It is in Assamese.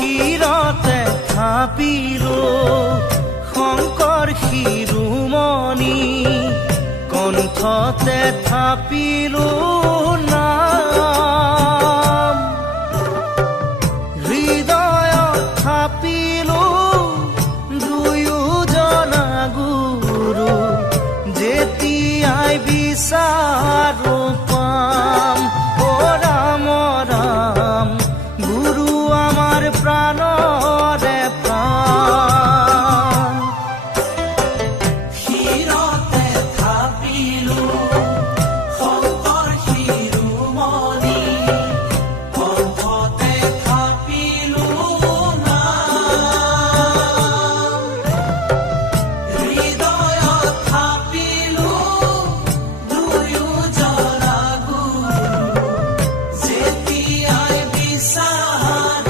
শিৰতে থাপিলো শংকৰ শিৰোমণি, কণ্ঠতে থাপিলো নাম, হৃদয়ত থাপিলো দুয়োজনা গুৰু, যেতিয়াই বিচাৰ